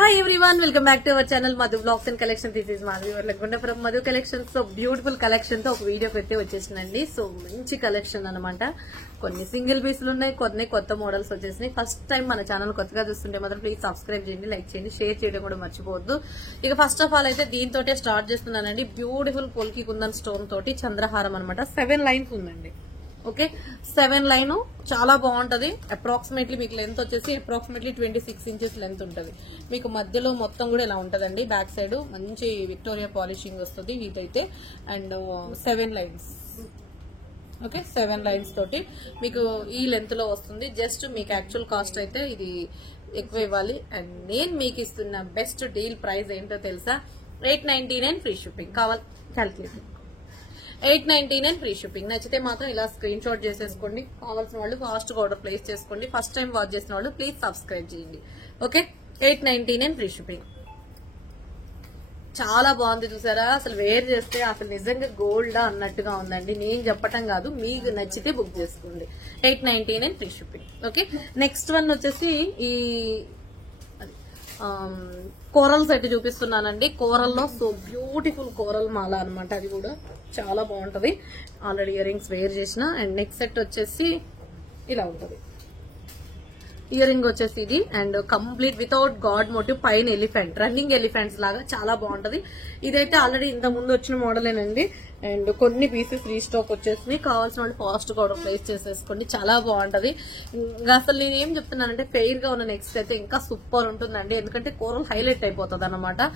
Hi everyone, welcome back to our channel Madhu Vlogs and Collection. This is Madhu Lagunda from Madhu Collection. So beautiful collection తో ఒక video పెట్టి వచ్చేసిందండి. So మంచి collection అన్నమాట. కొన్ని single పీసులు ఉన్నాయి, కొన్ని కొత్త మోడల్స్ వచ్చేసినాయి. ఫస్ట్ టైం మన ఛానల్ కొత్తగా చూస్తుంటే మాత్రం ప్లీజ్ సబ్స్క్రైబ్ చేయండి, లైక్ చేయండి, షేర్ చేయడం కూడా మర్చిపోవద్దు. ఇక ఫస్ట్ ఆఫ్ ఆల్ అయితే దీంతోటే స్టార్ట్ చేస్తున్నానండి. బ్యూటిఫుల్ పోల్కి కుందన్ స్టోన్ తోటి చంద్రహారం అనమాట. 7 లైన్స్ ఉందండి. ఓకే, 7 లైన్ చాలా బాగుంటది. అప్రాక్సిమేట్లీ మీకు లెంత్ వచ్చేసి అప్రాక్సిమేట్లీ 26 ఇంచెస్ లెంత్ ఉంటది. మీకు మధ్యలో మొత్తం కూడా ఇలా ఉంటదండి. బ్యాక్ సైడ్ మంచి విక్టోరియా పాలిషింగ్ వస్తుంది వీటైతే. And 7 lines. ఓకే, 7 లైన్స్ తోటి మీకు ఈ లెంత్ లో వస్తుంది. జస్ట్ మీకు యాక్చువల్ కాస్ట్ అయితే ఇది ఎక్కువ ఇవ్వాలి. అండ్ నేను మీకు ఇస్తున్న బెస్ట్ డీల్ ప్రైస్ ఏంటో తెలుసా? 899 ఫ్రీ షిప్పింగ్. కావాలి క్యాల్కులేట్ 899 ఫ్రీ షిప్పింగ్. నచ్చితే మాత్రం ఇలా స్క్రీన్ షాట్ చేసేసుకోండి. కావాల్సిన వాళ్ళు ఫాస్ట్ గా ఆర్డర్ ప్లేస్ చేసుకోండి. ఫస్ట్ టైం వాచ్ చేసిన వాళ్ళు ప్లీజ్ సబ్స్క్రైబ్ చేయండి. Okay, 899 free shipping. చాలా బాగుంది చూసారా? అసలు వేర్ చేస్తే అసలు నిజంగా గోల్డా అన్నట్టుగా ఉందండి. నేను చెప్పటం కాదు, మీకు నచ్చితే బుక్ చేసుకోండి. 899 free shipping. Okay, next one వచ్చేసి ఈ కోరల్ సెట్ చూపిస్తున్నానండి. కోరల్లో సో బ్యూటిఫుల్ కోరల్ మాల అనమాట. అది కూడా చాలా బాగుంటది. ఆల్రెడీ ఇయర్ రింగ్స్ వేర్ చేసిన. అండ్ నెక్స్ట్ సెట్ వచ్చేసి ఇలా ఉంటది. ఇయర్ రింగ్ వచ్చేసి ఇది. And complete without god motive, పైన ఎలిఫెంట్, రన్నింగ్ ఎలిఫెంట్స్ లాగా చాలా బాగుంటది. ఇదైతే ఆల్రెడీ ఇంత ముందు వచ్చిన మోడలేనండి. అండ్ కొన్ని పీసెస్ రీస్టాక్ వచ్చేసి కావాల్సిన వాళ్ళు ఫాస్ట్ గా ప్లేస్ చేసేసుకోండి. చాలా బాగుంటది. ఇంకా అసలు నేను ఏం చెప్తున్నానంటే ఫెయిర్ గా ఉన్న నెక్స్ట్ అయితే ఇంకా సూపర్ ఉంటుందండి. ఎందుకంటే కోరల్ హైలైట్ అయిపోతుంది అనమాట.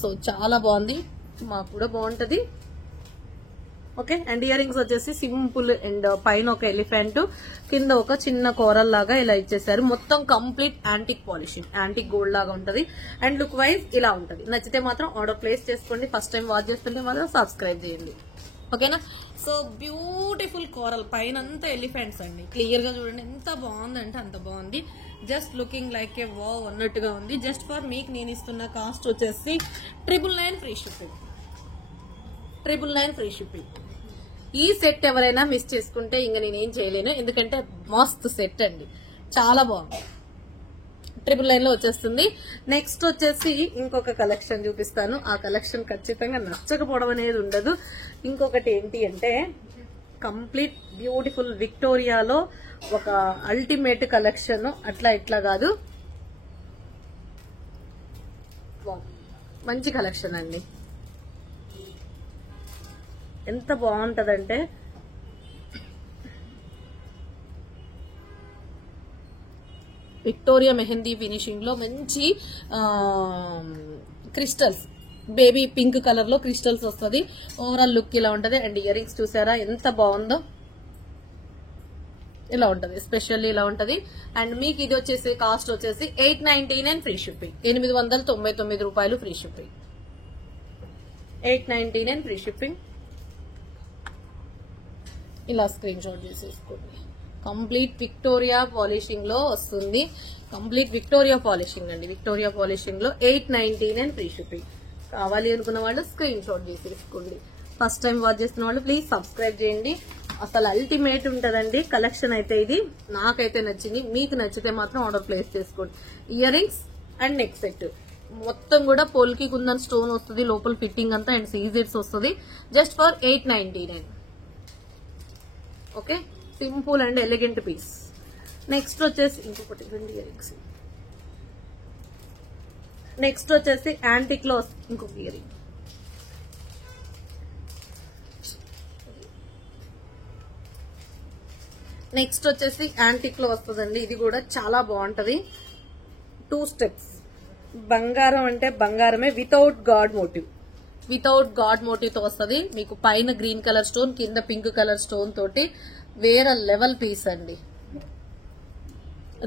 సో చాలా బాగుంది, మాకు కూడా బాగుంటది. ఓకే, అండ్ ఇయర్ రింగ్స్ వచ్చేసి సింపుల్. అండ్ పైన ఒక ఎలిఫెంట్, కింద ఒక చిన్న కోరల్ లాగా ఇలా ఇచ్చేసారు. మొత్తం complete antique polishing, antique gold లాగా ఉంటది. అండ్ లుక్ వైజ్ ఇలా ఉంటది. నచ్చితే మాత్రం ఆర్డర్ ప్లేస్ చేసుకోండి. ఫస్ట్ టైం వాచ్ చేస్తుంటే మాత్రం సబ్స్క్రైబ్ చేయండి. ఓకేనా? సో బ్యూటిఫుల్ కోరల్, పైన అంతా ఎలిఫెంట్స్ అండి. క్లియర్ గా చూడండి ఎంత బాగుందంటే అంత బాగుంది. జస్ట్ లుకింగ్ లైక్ ఏ వావ్ అన్నట్టుగా ఉంది. జస్ట్ ఫర్ మీకు నేను ఇస్తున్న కాస్ట్ వచ్చేసి 999 ఫ్రీ షిప్పింగ్. 999 free shipping. ఈ సెట్ ఎవరైనా మిస్ చేసుకుంటే ఇంక నేనేం చేయలేను, ఎందుకంటే మస్తు సెట్ అండి, చాలా బాగుంది. 999 లో వచ్చేస్తుంది. నెక్స్ట్ వచ్చేసి ఇంకొక కలెక్షన్ చూపిస్తాను. ఆ కలెక్షన్ ఖచ్చితంగా నచ్చకపోవడం అనేది ఉండదు. ఇంకొకటి ఏంటి అంటే కంప్లీట్ బ్యూటిఫుల్ విక్టోరియాలో ఒక అల్టిమేట్ కలెక్షన్. అట్లా ఇట్లా కాదు, మంచి కలెక్షన్ అండి. ఎంత బాగుంటదంటే విక్టోరియా మెహందీ ఫినిషింగ్ లో మంచి క్రిస్టల్స్, బేబీ పింక్ కలర్ లో క్రిస్టల్స్ వస్తుంది. ఓవరాల్ లుక్ ఇలా ఉంటది. అండ్ ఇయర్ రింగ్స్ చూసారా ఎంత బాగుందో, ఇలా ఉంటది. స్పెషల్లీ ఇలా ఉంటది. అండ్ మీకు ఇది వచ్చేసి కాస్ట్ వచ్చేసి 899 ఫ్రీ షిప్పింగ్. 899 రూపాయలు ఫ్రీ షిప్పింగ్. 899 free shipping. ఇలా స్క్రీన్ షాట్ చేసేసుకోండి. కంప్లీట్ విక్టోరియా పాలిషింగ్ లో వస్తుంది. కంప్లీట్ విక్టోరియా పాలిషింగ్ అండి. విక్టోరియా పాలిషింగ్ లో 899 ఫ్రీ షిప్పింగ్. కావాలి అనుకున్న వాళ్ళు స్క్రీన్ షాట్ చేసేసుకోండి. ఫస్ట్ టైం వాచ్ చేస్తున్న వాళ్ళు ప్లీజ్ సబ్స్క్రైబ్ చేయండి. అసలు అల్టిమేట్ ఉంటదండి కలెక్షన్ అయితే. ఇది నాకైతే నచ్చింది. మీకు నచ్చితే మాత్రం ఆర్డర్ ప్లేస్ చేసుకోండి. Ear rings and neck set మొత్తం కూడా పోల్కి కుందన్ స్టోన్ వస్తుంది. లోపల ఫిట్టింగ్ అంతా అండ్ సీజెట్స్ వస్తుంది. Just for 899. Okay, simple and elegant piece. Next వచ్చేసి ఇంకొకటి 2 ఇయర్ రింగ్స్. నెక్స్ట్ వచ్చేసి యాంటిక్ లో ఇంకొక ఇయర్ రింగ్. నెక్స్ట్ వచ్చేసి యాంటిక్ లో వస్తుందండి. ఇది కూడా చాలా బాగుంటది. 2 స్టెప్స్. బంగారం అంటే బంగారమే, without god motive. Without god motive తో వస్తుంది. మీకు పైన గ్రీన్ కలర్ స్టోన్, కింద పింక్ కలర్ స్టోన్ తోటి వేరే లెవెల్ పీస్ అండి.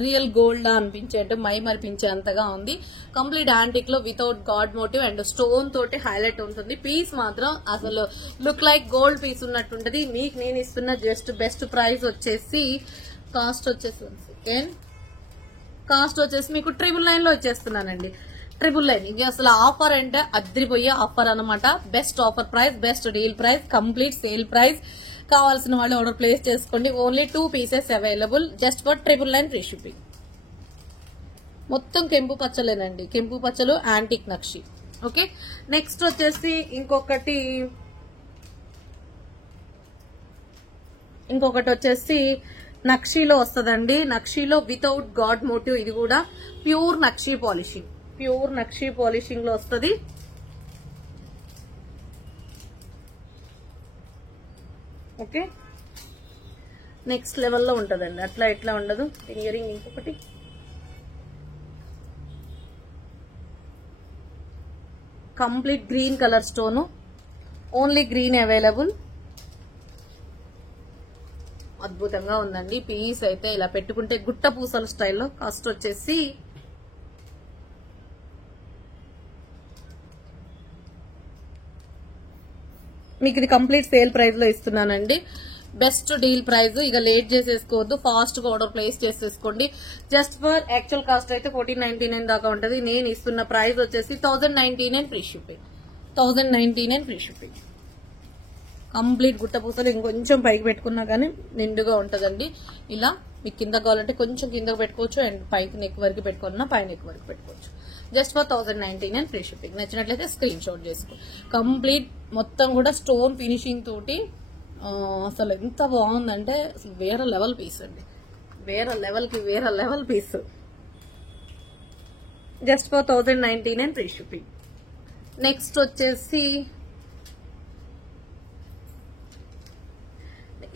రియల్ గోల్డ్ అనిపించే, అంటే మై మరిపించే అంతగా ఉంది. కంప్లీట్ యాంటిక్ లో without god motive and stone తోటి హైలైట్ ఉంటుంది. పీస్ మాత్రం అసలు లుక్ లైక్ గోల్డ్ పీస్ ఉన్నట్టుంటది. మీకు నేను ఇస్తున్న జస్ట్ బెస్ట్ ప్రైస్ వచ్చేసి కాస్ట్ వచ్చేసి మీకు 999 లో వచ్చేస్తున్నానండి. 999. ఇది అసలు ఆఫర్ అంటే అద్రిపోయే ఆఫర్ అనమాట. Best offer price, best deal price, complete sale price. కావాల్సిన వాళ్ళు ఆర్డర్ ప్లేస్ చేసుకోండి. Only 2 pieces available. Just for 999 free shipping. మొత్తం కెంపు పచ్చలేనండి, కెంపు పచ్చలు యాంటిక్ నక్షి. ఓకే, నెక్స్ట్ వచ్చేసి ఇంకొకటి వచ్చేసి నక్షిలో వస్తుందండి. నక్షిలో వితౌట్ గాడ్ మోటివ్, ఇది కూడా ప్యూర్ నక్షి పాలిషింగ్ లో వస్తుంది. ఓకే, నెక్స్ట్ లెవెల్లో ఉంటదండి, అట్లా ఎట్లా ఉండదు. ఇయరింగ్ ఇంకొకటి complete green colour stone, only green available. అద్భుతంగా ఉందండి పీస్ అయితే. ఇలా పెట్టుకుంటే గుట్ట పూసల స్టైల్లో. కాస్ట్ వచ్చేసి మీకు ఇది కంప్లీట్ సేల్ ప్రైస్ లో ఇస్తున్నానండి. Best deal price. ఇక లేట్ చేసేసుకోవద్దు, ఫాస్ట్ గా ఆర్డర్ ప్లేస్ చేసేసుకోండి. జస్ట్ ఫర్ యాక్చువల్ కాస్ట్ అయితే 1499 దాకా ఉంటది. నేను ఇస్తున్న ప్రైస్ వచ్చేసి 1099 free shipping. 1099 free shipping. Complete గుట్ట పూసలు ఇంకొంచెం పైకి పెట్టుకున్నా కానీ నిండుగా ఉంటదండి. ఇలా మీకు కింద కావాలంటే కొంచెం కిందకు పెట్టుకోవచ్చు, అండ్ పైకి నెక్ వరకు పెట్టుకున్నా పై నెక్ వరకు పెట్టుకోవచ్చు. Just for 1099 free shipping. నచ్చినట్లయితే స్క్రీన్ షాట్ చేసుకో. కంప్లీట్ మొత్తం కూడా స్టోన్ ఫినిషింగ్ తోటి అసలు ఎంత బాగుందంటే అసలు వేరే లెవెల్ పీస్ అండి, వేరే level piece. Just for 1099 free shipping. Next వచ్చేసి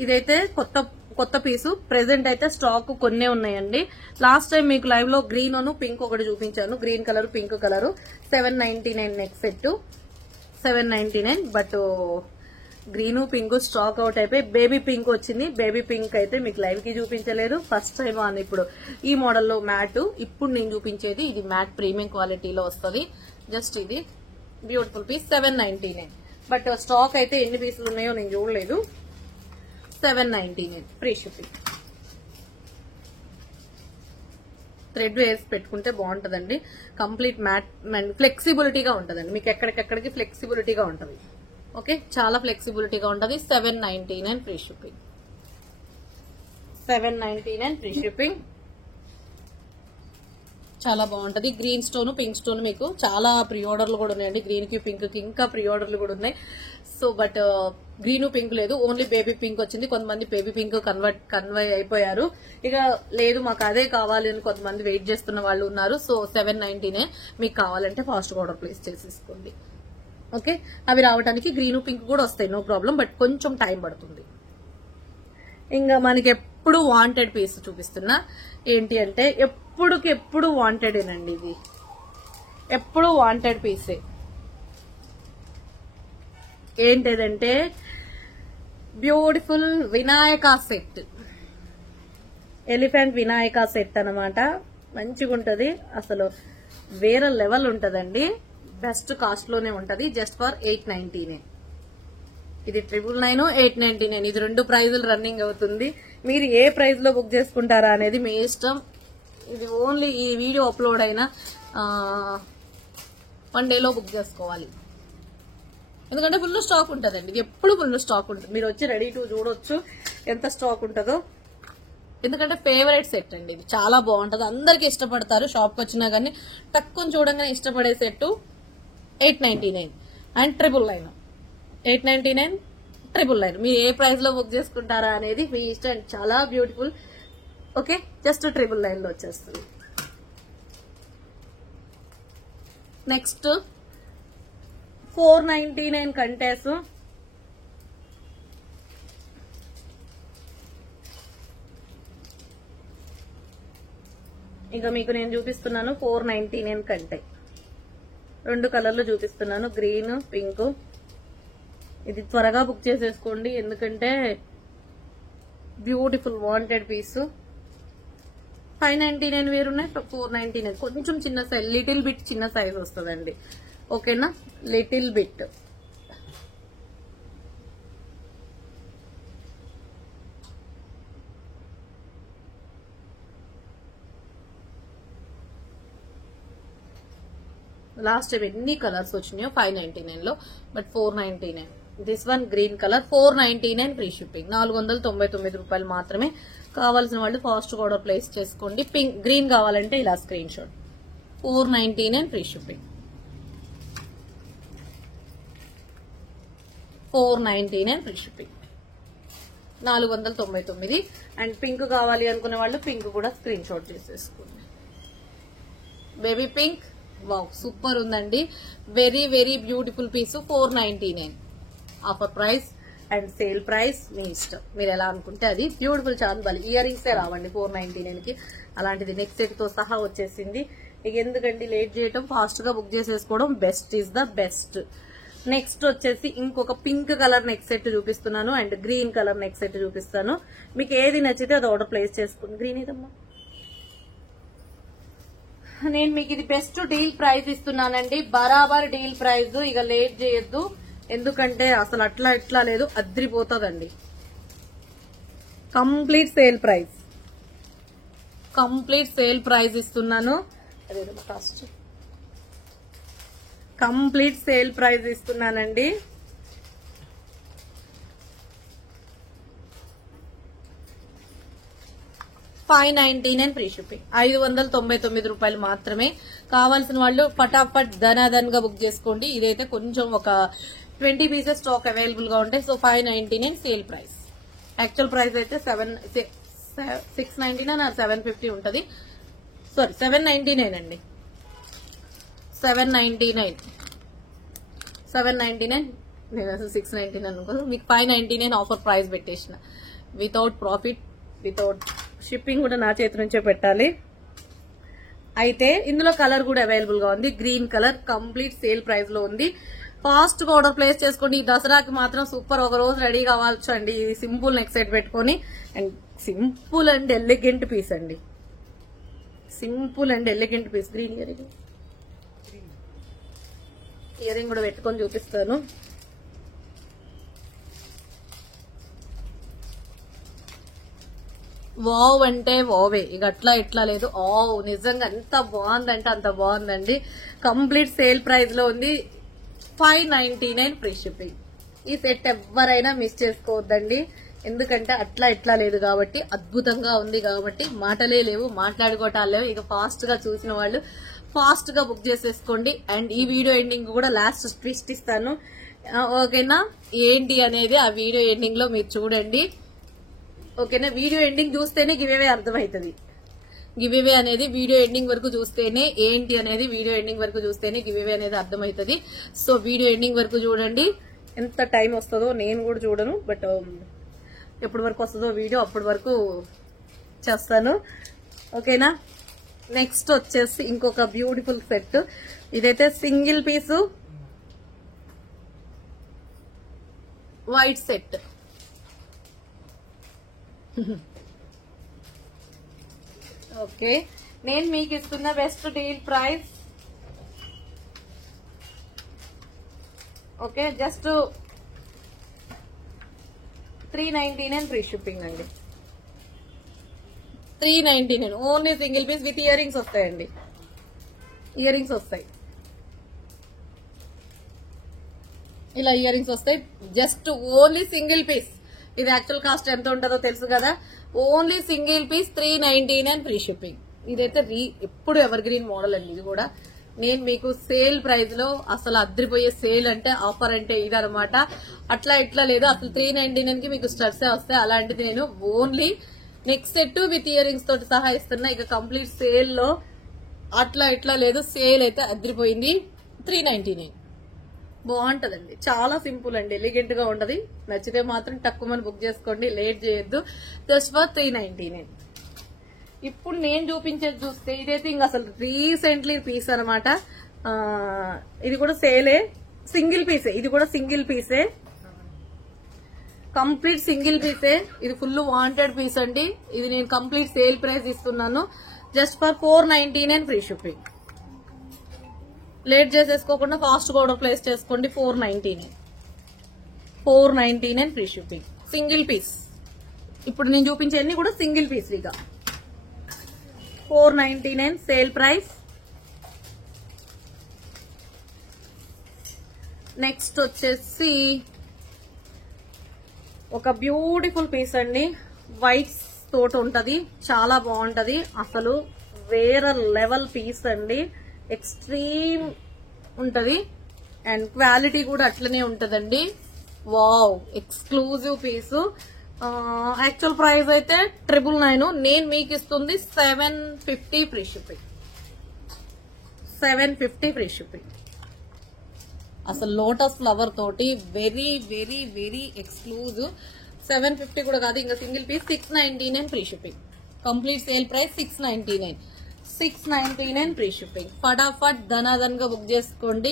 ఇదైతే కొత్త పీసు. ప్రెసెంట్ అయితే స్టాక్ కొన్నే ఉన్నాయండి. లాస్ట్ టైం మీకు లైవ్ లో గ్రీన్ పింక్ ఒకటి చూపించాను, green colour pink colour. 799 neck set, 799. But green pink stock out అయిపోయి బేబీ పింక్ వచ్చింది. బేబీ పింక్ అయితే మీకు లైవ్ కి చూపించలేదు, ఫస్ట్ టైం అని. ఇప్పుడు ఈ మోడల్లో మ్యాట్, ఇప్పుడు నేను చూపించేది ఇది మ్యాట్ ప్రీమియం క్వాలిటీలో వస్తుంది. జస్ట్ ఇది బ్యూటిఫుల్ పీస్ 799. బట్ స్టాక్ అయితే ఎన్ని పీసులు ఉన్నాయో నేను చూడలేదు. 799 ఫ్రీ షిప్పింగ్. థ్రెడ్ వేసి పెట్టుకుంటే బాగుంటదండి. కంప్లీట్ మ్యాట్ ఫ్లెక్సిబిలిటీగా ఉంటదండి, మీకు ఎక్కడికెక్కడికి ఫ్లెక్సిబిలిటీగా ఉంటది. ఓకే, చాలా ఫ్లెక్సిబిలిటీగా ఉంటది. 799 ఫ్రీ షిప్పింగ్. 799 free shipping. చాలా బాగుంటది. గ్రీన్ స్టోన్ పింక్ స్టోన్ మీకు చాలా ప్రీ ఆర్డర్లు కూడా ఉన్నాయండి. గ్రీన్ కి పింక్ కి ఇంకా ప్రీ ఆర్డర్లు కూడా ఉన్నాయి. సో బట్ గ్రీన్ పింక్ లేదు, ఓన్లీ బేబీ పింక్ వచ్చింది. కొంతమంది బేబీ పింక్ కన్వై అయిపోయారు. ఇక లేదు మాకు అదే కావాలి అని కొంతమంది వెయిట్ చేస్తున్న వాళ్ళు ఉన్నారు. సో 799 మీకు కావాలంటే ఫాస్ట్ గా ఆర్డర్ ప్లేస్ చేసేసుకోండి. ఓకే, అవి రావడానికి గ్రీన్ పింక్ కూడా వస్తాయి, నో ప్రాబ్లం. బట్ కొంచెం టైం పడుతుంది. ఇంకా మనకి ఎప్పుడు వాంటెడ్ పీస్ చూపిస్తున్నా. ఏంటి అంటే ఎప్పుడు వాంటెడేనండి, ఇది ఎప్పుడు వాంటెడ్ పీసే. ఏంటిదంటే beautiful Vinayaka set, elephant Vinayaka set అనమాట. మంచిగా ఉంటది, అసలు వేరే లెవెల్ ఉంటదండి. బెస్ట్ కాస్ట్ లోనే ఉంటది. Just for 899. ఇది 999, 899. ఇది రెండు ప్రైజులు రన్నింగ్ అవుతుంది. మీరు ఏ ప్రైజ్ లో బుక్ చేసుకుంటారా అనేది మీ ఇష్టం. ఇది ఓన్లీ ఈ వీడియో అప్లోడ్ అయిన 1 డేలో బుక్ చేసుకోవాలి. ఎందుకంటే ఫుల్ స్టాక్ ఉంటుందండి, ఇది ఎప్పుడు ఫుల్ స్టాక్ ఉంటుంది. మీరు వచ్చి రెడీ టు చూడొచ్చు ఎంత స్టాక్ ఉంటుందో. ఎందుకంటే ఫేవరెట్ సెట్ అండి, ఇది చాలా బాగుంటది, అందరికి ఇష్టపడతారు. షాప్కి వచ్చినా కానీ తక్కువ చూడంగానే ఇష్టపడే సెట్. 899 అండ్ 999. 899, 999. మీరు ఏ ప్రైస్ లో బుక్ చేసుకుంటారా అనేది మీ ఇష్టం. చాలా బ్యూటిఫుల్. ఓకే, జస్ట్ 999 లో వచ్చేస్తుంది. నెక్స్ట్ 499 కంటేస్. ఇక మీకు నేను చూపిస్తున్నాను 499 కంటే. 2 కలర్లు చూపిస్తున్నాను, గ్రీన్ పింక్. ఇది త్వరగా బుక్ చేసేసుకోండి, ఎందుకంటే బ్యూటిఫుల్ వాంటెడ్ పీస్. 599 వేరున్నాయి, 499 కొంచెం చిన్న సైజ్, లిటిల్ బిట్ చిన్న సైజ్ వస్తుందండి. ఓకేనా, లిటిల్ బిట్. లాస్ట్ టైం ఎన్ని కలర్స్ వచ్చినాయో 599 లో, but 499. This one green colour 499 free shipping. 499 రూపాయలు మాత్రమే. కావాల్సిన వాళ్ళు ఫాస్ట్ ఆర్డర్ ప్లేస్ చేసుకోండి. పింక్ గ్రీన్ కావాలంటే ఇలా screen shot. 499 free shipping. 499 free shipping, 499. And pink కావాలి అనుకునే వాళ్ళు పింక్ కూడా స్క్రీన్ షాట్ చేసేసుకోండి. బేబీ పింక్, వావ్ సూపర్ ఉందండి, very very beautiful piece. 499 offer price and sale price మీ ఇష్టం, మీరు ఎలా అనుకుంటే అది. బ్యూటిఫుల్ చాందబాలి ఇయర్ రింగ్సే రావండి 499 కి. అలాంటిది నెక్ సెట్ తో సహా వచ్చేసింది. ఇక ఎందుకండి లేట్ చేయటం, ఫాస్ట్ గా బుక్ చేసేసుకోవడం best is the best. Next వచ్చేసి ఇంకొక పింక్ కలర్ నెక్ సెట్ చూపిస్తున్నాను and green colour neck set చూపిస్తాను. మీకు ఏది నచ్చితే అది ఆర్డర్ ప్లేస్ చేసుకోండి. గ్రీన్ ఇదమ్మా, నేను మీకు ఇది బెస్ట్ డీల్ ప్రైస్ ఇస్తున్నానండి, బరాబర్ డీల్ ప్రైస్. ఇక లేట్ చేయొద్దు, ఎందుకంటే అసలు అట్లా ఇట్లా లేదు, అద్రిపోతుందండి. Complete sale price, complete sale price ఇస్తున్నాను. అదేదమ్మా కాస్ట్, కంప్లీట్ సేల్ ప్రైస్ ఇస్తున్నానండి. $599 ఫ్రీ షిప్పింగ్, 599 రూపాయలు మాత్రమే. కావాల్సిన వాళ్ళు ఫటాఫట్ ధనాధన్ గా బుక్ చేసుకోండి. ఇదైతే కొంచెం ఒక 20 పీసెస్ స్టాక్ అవైలబుల్ గా ఉంటాయి. So 599 sale price. Actual price అయితే 699 ఆర్ 750 ఉంటది. సారీ 799 అండి, 799 నేను అసలు 699 అనుకోదు. మీకు 599 ఆఫర్ ప్రైస్ పెట్టేసిన. వితౌట్ ప్రాఫిట్, వితౌట్ షిప్పింగ్ కూడా నా చేతి నుంచే పెట్టాలి. అయితే ఇందులో కలర్ కూడా అవైలబుల్ గా ఉంది, green colour. Complete sale price లో ఉంది. ఫాస్ట్ గా ఆర్డర్ ప్లేస్ చేసుకోండి. ఈ దసరాకి మాత్రం సూపర్, ఒక రోజు రెడీ కావచ్చు అండి. ఇది సింపుల్ నెక్ సెట్ పెట్టుకొని, and simple and elegant piece అండి, simple and elegant piece. Green earring కూడా పెట్టుకొని చూపిస్తాను. వావ్ అంటే వావే, ఇక అట్లా ఇట్లా లేదు. నిజంగా ఎంత బాగుందంటే అంత బాగుందండి. కంప్లీట్ సేల్ ప్రైస్ లో ఉంది. 599 ఫ్రీ షిప్పింగ్. ఈ సెట్ ఎవరైనా మిస్ చేసుకోవద్దండి, ఎందుకంటే అట్లా ఇట్లా లేదు కాబట్టి, అద్భుతంగా ఉంది కాబట్టి మాటలే లేవు, మాట్లాడుకోవటాలు లేవు. ఇక ఫాస్ట్ గా చూసిన వాళ్ళు ఫాస్ట్ గా బుక్ చేసేసుకోండి. అండ్ ఈ వీడియో ఎండింగ్ కూడా లాస్ట్ ట్విస్ట్ ఇస్తాను, ఓకేనా? ఏంటి అనేది ఆ వీడియో ఎండింగ్ లో మీరు చూడండి, ఓకేనా? వీడియో ఎండింగ్ చూస్తేనే గివేవే అర్థమవుతుంది. గివేవే అనేది వీడియో ఎండింగ్ వరకు చూస్తేనే, ఏంటి అనేది వీడియో ఎండింగ్ వరకు చూస్తేనే గివేవే అనేది అర్థమవుతుంది. సో వీడియో ఎండింగ్ వరకు చూడండి. ఎంత టైం వస్తుందో నేను కూడా చూడను, బట్ ఎప్పటి వరకు వస్తుందో వీడియో అప్పటి వరకు చేస్తాను, ఓకేనా? నెక్స్ట్ వచ్చేసి ఇంకొక బ్యూటిఫుల్ సెట్. ఇదైతే single piece white set. Okay, నేను మీకు ఇస్తున్న best deal price, okay, just 399 free shipping అండి. 399 only single piece with earrings వస్తాయండి. ఇయర్ రింగ్స్ వస్తాయి, ఇలా ఇయర్ రింగ్స్ వస్తాయి. Just only single piece. ఇది యాక్చువల్ కాస్ట్ ఎంత ఉంటుందో తెలుసు కదా. Only single piece 399 free shipping. ఇదైతే ఎప్పుడు ఎవర్ గ్రీన్ మోడల్ అండి. ఇది కూడా నేను మీకు సేల్ ప్రైస్ లో అసలు అద్దరిపోయే సేల్ అంటే ఆఫర్ అంటే ఇదనమాట. అట్లా ఇట్లా లేదు, అసలు 399 కి మీకు స్టడ్సే వస్తాయి. అలాంటిది నేను only neck set with ear rings తోటి సహా ఇస్తున్నా. ఇక కంప్లీట్ సేల్ లో అట్లా ఇట్లా లేదు, సేల్ అయితే అద్దరిపోయింది. 399 బాగుంటదండి, చాలా సింపుల్ అండి, ఎలిగెంట్ గా ఉంటది. నచ్చితే మాత్రం తక్కువ బుక్ చేసుకోండి, లేట్ చేయొద్దు. Just for 399. ఇప్పుడు నేను చూపించేది చూస్తే ఇదైతే ఇంకా అసలు రీసెంట్లీ పీస్ అనమాట. ఇది కూడా సేలే, సింగిల్ పీసే. ఇది కూడా సింగిల్ పీసే, కంప్లీట్ సింగిల్ పీసే. ఇది ఫుల్ వాంటెడ్ పీస్ అండి. ఇది నేను కంప్లీట్ సేల్ ప్రైస్ ఇస్తున్నాను just for 499 free shipping. Late చేసేసుకోకుండా ఫాస్ట్ గా ఆర్డర్ ప్లేస్ చేసుకోండి. 499 ఫ్రీ షిప్పింగ్, సింగిల్ పీస్. ఇప్పుడు నేను చూపించేవన్నీ కూడా సింగిల్ పీస్. ఇక 499 సేల్ ప్రైస్. నెక్స్ట్ వచ్చేసి ఒక బ్యూటిఫుల్ పీస్ అండి, వైట్స్ తోటి ఉంటది, చాలా బాగుంటది. అసలు వేరే లెవెల్ పీస్ అండి, ఎక్స్ట్రీమ్ ఉంటది అండ్ క్వాలిటీ కూడా అట్లనే ఉంటదండి. Wow, exclusive piece. Actual price అయితే 999. నేను మీకు ఇస్తుంది 750 ఫ్రీ షిప్పింగ్. 750 free shipping. అసలు లోటస్ ఫ్లవర్ తోటి వెరీ వెరీ వెరీ ఎక్స్క్లూజివ్. 750 కూడా కాదు, ఇంకా single piece 699 free shipping. Complete sale price 699. 699 free shipping. ఫటాఫట్ ధనాధన్ గా బుక్ చేసుకోండి.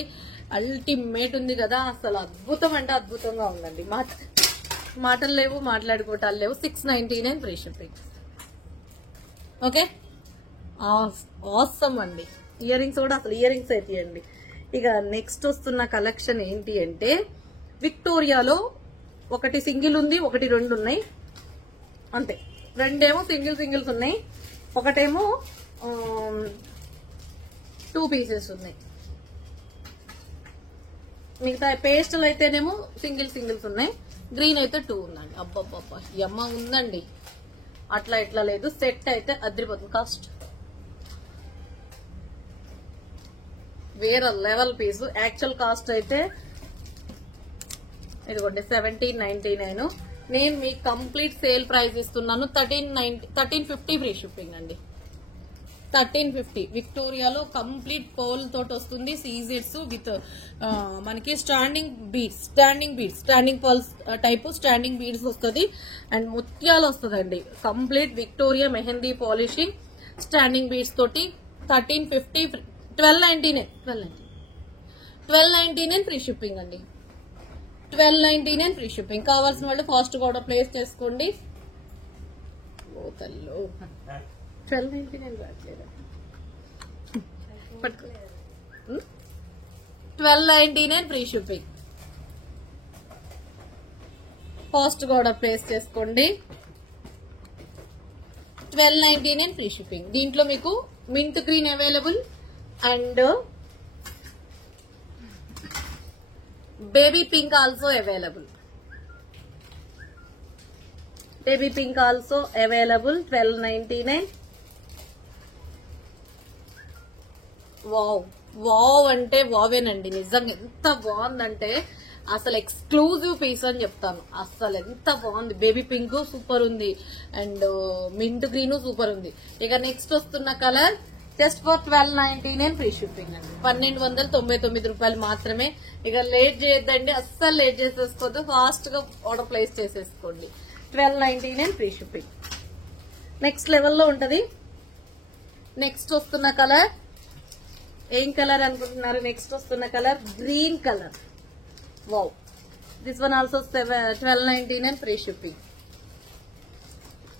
అల్టిమేట్ ఉంది కదా, అసలు అద్భుతం అంటే అద్భుతంగా ఉందండి. మాటలు లేవు, మాట్లాడుకోవటాలు లేవు. 699 ఫ్రీ షిప్పింగ్. ఓకే, ఆసమ్ అండి. ఇయర్ రింగ్స్ కూడా అసలు ఇయర్ రింగ్స్ అయితే. ఇక నెక్స్ట్ వస్తున్న కలెక్షన్ ఏంటి అంటే విక్టోరియాలో ఒకటి సింగిల్ ఉంది, ఒకటి 2 ఉన్నాయి అంతే. 2 సింగిల్స్ ఉన్నాయి, ఒకటేమో 2 పీసెస్ ఉన్నాయి. మిగతా పేస్టల్ అయితేనేమో సింగిల్స్ ఉన్నాయి. గ్రీన్ అయితే 2 ఉందండి. అబ్బబ్బబ్బా యమ్మ ఉందండి. అట్లా ఇట్లా లేదు, సెట్ అయితే అద్రిపోతుంది. కాస్ట్ వేరే లెవెల్ పీస్. యాక్చువల్ కాస్ట్ అయితే ఇదిగోండి 1799. నేను మీకు కంప్లీట్ సేల్ ప్రైస్ ఇస్తున్నాను 1350 ఫ్రీ షిప్పింగ్ అండి. 1350. విక్టోరియాలో కంప్లీట్ పోల్ తోటి వస్తుంది. సీజెడ్స్ విత్ మనకి standing pearls type standing beads వస్తుంది అండ్ ముత్యాలు వస్తుందండి. Complete Victoria mehndi polishing standing beads తోటి 1350. 1299 ఫ్రీ షిప్పింగ్ అండి. 1299 ఫ్రీ షిప్పింగ్. కావాల్సిన వాళ్ళు ఫాస్ట్ గా ఆర్డర్ ప్లేస్ చేసుకోండి. 1299 రాట్లేదా? 1299 ఫ్రీ షిప్పింగ్. ఫాస్ట్ గా ఆర్డర్ ప్లేస్ చేసుకోండి. 1299 ఫ్రీ షిప్పింగ్. దీంట్లో మీకు mint green available and baby pink also available. 1299. Wow అంటే వావేనండి. నిజంగా ఎంత బాగుందంటే అసలు ఎక్స్క్లూజివ్ పీస్ అని చెప్తాను. అసలు ఎంత బాగుంది. బేబీ పింక్ సూపర్ ఉంది అండ్ మింట్ గ్రీన్ సూపర్ ఉంది. ఇక నెక్స్ట్ వస్తున్న colour just for 1299 free shipping అండి. 1299 రూపాయలు మాత్రమే. ఇక లేట్ చేయొద్దండి, అస్సలు లేట్ చేసేసుకోవద్దు. ఫాస్ట్ గా ఆర్డర్ ప్లేస్ చేసేసుకోండి. 1299 ఫ్రీ షిప్పింగ్. నెక్స్ట్ లెవెల్లో ఉంటది. నెక్స్ట్ వస్తున్న కలర్ ఏం కలర్ అనుకుంటున్నారు? నెక్స్ట్ వస్తున్న colour green colour. Wow, this one also 1299 free shipping.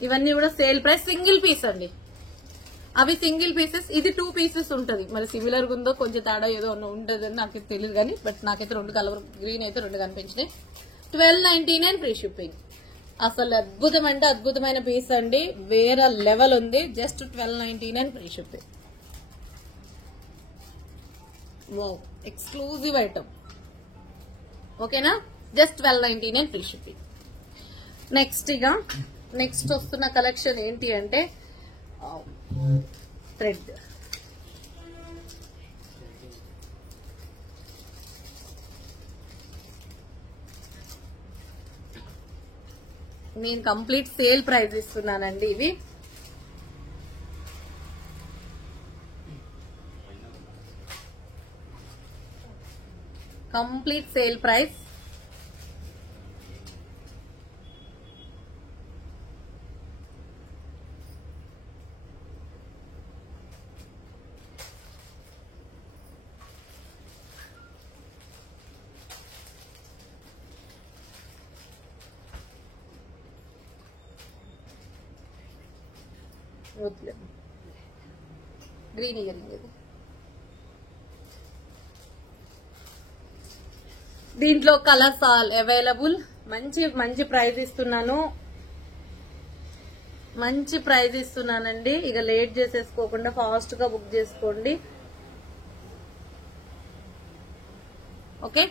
ఇవన్నీ కూడా సేల్ ప్రైస్. సింగిల్ పీస్ అండి, అవి సింగిల్ పీసెస్. ఇది 2 పీసెస్ ఉంటది. మరి సిమిలర్ గా ఉందో కొంచెం తేడా ఏదో ఉంటది అని నాకు తెలియదు కానీ, బట్ నాకైతే 2 కలర్ గ్రీన్ అయితే 2 కనిపించినాయి. 1299 ఫ్రీ షిప్పింగ్. అసలు అద్భుతం అంటే అద్భుతమైన పీస్ అండి. వేరే లెవెల్ ఉంది. Just 1299 free shipping. Wow, exclusive item. ఓకేనా? Just 1299 free shipping. నెక్స్ట్ వస్తున్న కలెక్షన్ ఏంటి అంటే థ్రెడ్. నేను కంప్లీట్ సేల్ ప్రైస్ ఇస్తున్నానండి. ఇవి complete sale price. Green earring ఇది. దీంట్లో కలర్స్ ఆల్ అవైలబుల్. మంచి ప్రైస్ ఇస్తున్నాను. మంచి ప్రైస్ ఇస్తున్నానండి. ఇక లేట్ చేసేసుకోకుండా ఫాస్ట్ గా బుక్ చేసుకోండి. ఓకే.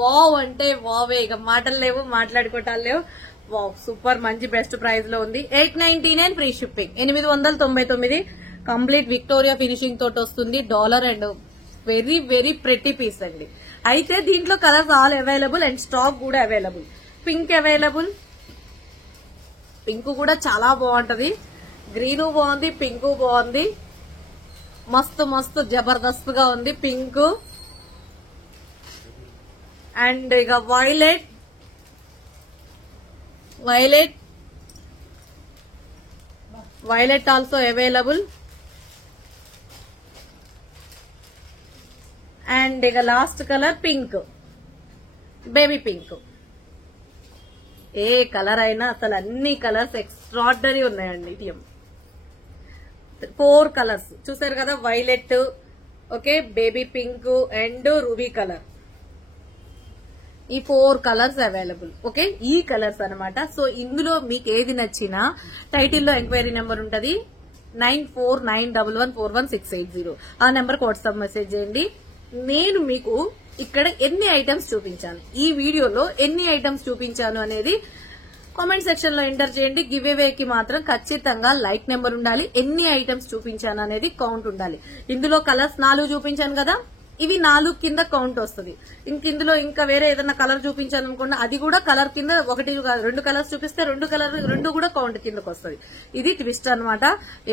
వావ్ అంటే వావే. ఇక మాటలు లేవు, మాట్లాడుకోవటాలు లేవు. Wow, super. మంచి బెస్ట్ ప్రైస్ లో ఉంది. 899 free shipping. 899. Complete Victoria finishing తోటి వస్తుంది. Dollar and very very pretty piece అండి. అయితే దీంట్లో colours all available and stock కూడా అవైలబుల్. పింక్ అవైలబుల్, పింక్ కూడా చాలా బాగుంటది. గ్రీను బాగుంది, పింక్ బాగుంది, మస్తు మస్తు జబర్దస్త్ గా ఉంది పింక్. అండ్ ఇక వైలెట్ ఆల్సో అవైలబుల్. అండ్ ఇక last colour pink, baby pink. ఏ కలర్ అయినా అసలు అన్ని కలర్స్ ఎక్స్ట్రాడినరీ ఉన్నాయండి. 4 కలర్స్ చూసారు కదా, violet, okay, baby pink and ruby colour. ఈ 4 కలర్స్ అవైలబుల్. ఓకే, ఈ కలర్స్ అన్నమాట. సో ఇందులో మీకు ఏది నచ్చినా టైటిల్లో ఎంక్వైరీ నెంబర్ ఉంటది 9491141680. ఆ నెంబర్ వాట్సాప్ మెసేజ్ చేయండి. నేను మీకు ఇక్కడ ఎన్ని ఐటమ్స్ చూపించాను, ఈ వీడియోలో ఎన్ని ఐటమ్స్ చూపించాను అనేది కామెంట్ సెక్షన్ లో ఎంటర్ చేయండి. గివ్ అవేకి మాత్రం ఖచ్చితంగా లైక్ నెంబర్ ఉండాలి. ఎన్ని ఐటమ్స్ చూపించాను అనేది కౌంట్ ఉండాలి. ఇందులో కలర్స్ 4 చూపించాను కదా, ఇవి 4 కింద కౌంట్ వస్తుంది. ఇందులో ఇంకా వేరే ఏదైనా కలర్ చూపించాను అనుకోండి, అది కూడా కలర్ కింద 2 కలర్స్ చూపిస్తే 2 కూడా కౌంట్ కిందకి వస్తుంది. ఇది ట్విస్ట్ అన్నమాట.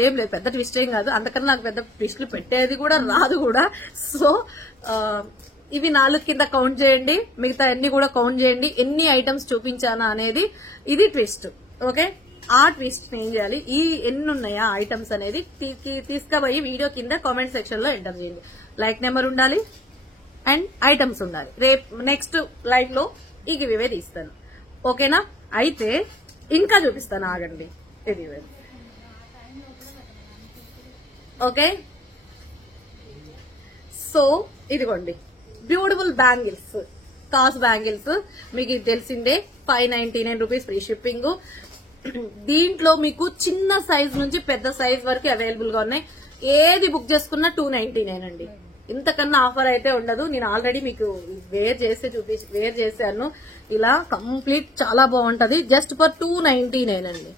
ఏం లేదు, పెద్ద ట్విస్ట్ ఏం కాదు. అందుకని నాకు పెద్ద ట్విస్ట్లు పెట్టేది కూడా రాదు కూడా. సో ఇవి 4 కింద కౌంట్ చేయండి, మిగతా అన్ని కూడా కౌంట్ చేయండి. ఎన్ని ఐటమ్స్ చూపించానా అనేది ఇది ట్విస్ట్. ఓకే, ఆ ట్విస్ట్ ఏం చేయాలి, ఈ ఎన్ని ఉన్నాయా ఐటమ్స్ అనేది తీసుకుపోయి వీడియో కింద కామెంట్ సెక్షన్ లో ఎంటర్ చేయండి. లైక్ నెంబర్ ఉండాలి అండ్ ఐటమ్స్ ఉండాలి. రేపు నెక్స్ట్ లైవ్ లో ఈ గివ్ అవే తీస్తాను. ఓకేనా, అయితే ఇంకా చూపిస్తాను, ఆగండి. ఇది ఓకే, సో ఇదిగోండి బ్యూటిఫుల్ బ్యాంగిల్స్, కాస్ బ్యాంగిల్స్. మీకు ఇది తెలిసిందే, 599 రూపీస్ ఫ్రీ షిప్పింగ్. దీంట్లో మీకు చిన్న సైజ్ నుంచి పెద్ద సైజ్ వరకు అవైలబుల్ గా ఉన్నాయి. ఏది బుక్ చేసుకున్నా 299 అండి. ఇంతకన్నా ఆఫర్ అయితే ఉండదు. నేను ఆల్రెడీ మీకు వేర్ చేశాను. ఇలా కంప్లీట్ చాలా బాగుంటది. జస్ట్ ఫర్ 299 అండి,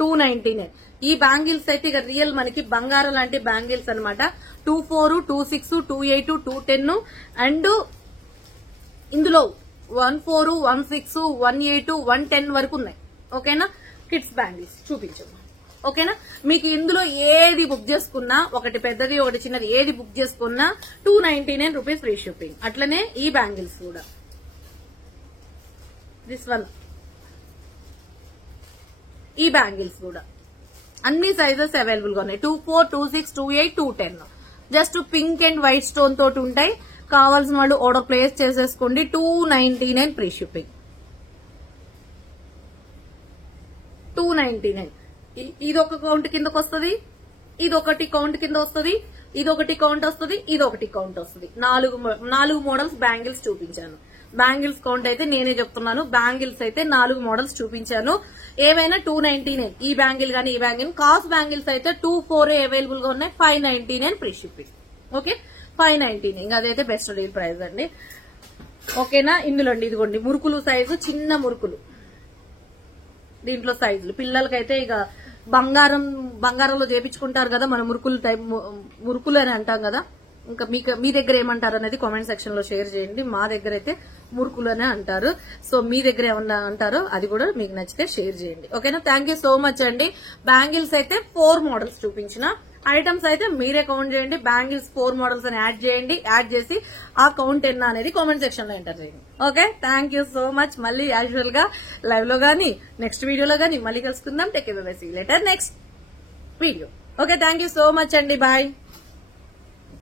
299. ఈ బ్యాంగిల్స్ అయితే ఇక రియల్ మనకి బంగారం లాంటి బ్యాంగిల్స్ అనమాట. 24, 26, 28, 210 అండ్ ఇందులో 14, 16, 18, 110 వరకు ఉన్నాయి. ఓకేనా, కిడ్స్ బ్యాంగిల్స్ చూపించండి. ఓకేనా, మీకు ఇందులో ఏది బుక్ చేసుకున్నా, ఒకటి పెద్దది ఒకటి చిన్నది ఏది బుక్ చేసుకున్నా 299 రూపీస్ ఫ్రీ షిప్పింగ్. అట్లనే ఈ బ్యాంగిల్స్ కూడా, దిస్ వన్, ఈ బ్యాంగిల్స్ కూడా అన్ని సైజెస్ అవైలబుల్ గా ఉన్నాయి. 24, 26, 28, 210. Just pink and white stone తోటి ఉంటాయి. కావాల్సిన వాళ్ళు ఆర్డర్ ప్లేస్ చేసేసుకోండి. 299 ఫ్రీ షిప్పింగ్, 299. ఇదొక కౌంట్ కిందకు వస్తుంది, ఇదొకటి కౌంట్ కింద వస్తుంది, ఇదొకటి కౌంట్ వస్తుంది, ఇదొకటి కౌంట్ వస్తుంది. 4 మోడల్స్ బ్యాంగిల్స్ చూపించాను. బ్యాంగిల్స్ కౌంట్ అయితే నేనే చెప్తున్నాను. బ్యాంగిల్స్ అయితే 4 మోడల్స్ చూపించాను. ఏవైనా 299. ఈ బ్యాంగిల్ గానీ ఈ బ్యాంగిల్. కాస్ బ్యాంగిల్స్ అయితే 24 అవైలబుల్ గా ఉన్నాయి. 599 ఫ్రీ షిప్పింగ్. ఓకే, 599 అదైతే బెస్ట్ డీల్ ప్రైస్ అండి. ఓకేనా, ఇందులో ఇదిగోండి మురుకులు సైజు, చిన్న మురుకులు. దీంట్లో సైజులు పిల్లలకైతే ఇక బంగారంలో చేపించుకుంటారు కదా మన మురుకులు అని అంటాం కదా. ఇంకా మీ దగ్గర ఏమంటారు అనేది కామెంట్ సెక్షన్ లో షేర్ చేయండి. మా దగ్గర అయితే మురుకులు అనే అంటారు. సో మీ దగ్గర ఏమన్నా అంటారో అది కూడా మీకు నచ్చితే షేర్ చేయండి. ఓకేనా, థ్యాంక్ యూ సో మచ్ అండి. బ్యాంగిల్స్ అయితే 4 మోడల్స్ చూపించిన. ఐటమ్స్ అయితే మీరే కౌంట్ చేయండి. బ్యాంగిల్స్ 4 మోడల్స్ అని యాడ్ చేయండి. యాడ్ చేసి ఆ కౌంట్ ఎన్న అనేది కామెంట్ సెక్షన్ లో ఎంటర్ చేయండి. Okay, thank you so much. మళ్ళీ యాజువల్ గా లైవ్ లో గానీ నెక్స్ట్ వీడియోలో గానీ మళ్ళీ కలుసుకుందాం. Take care, bye bye, see you later next video. Okay, thank you so much అండి. బాయ్.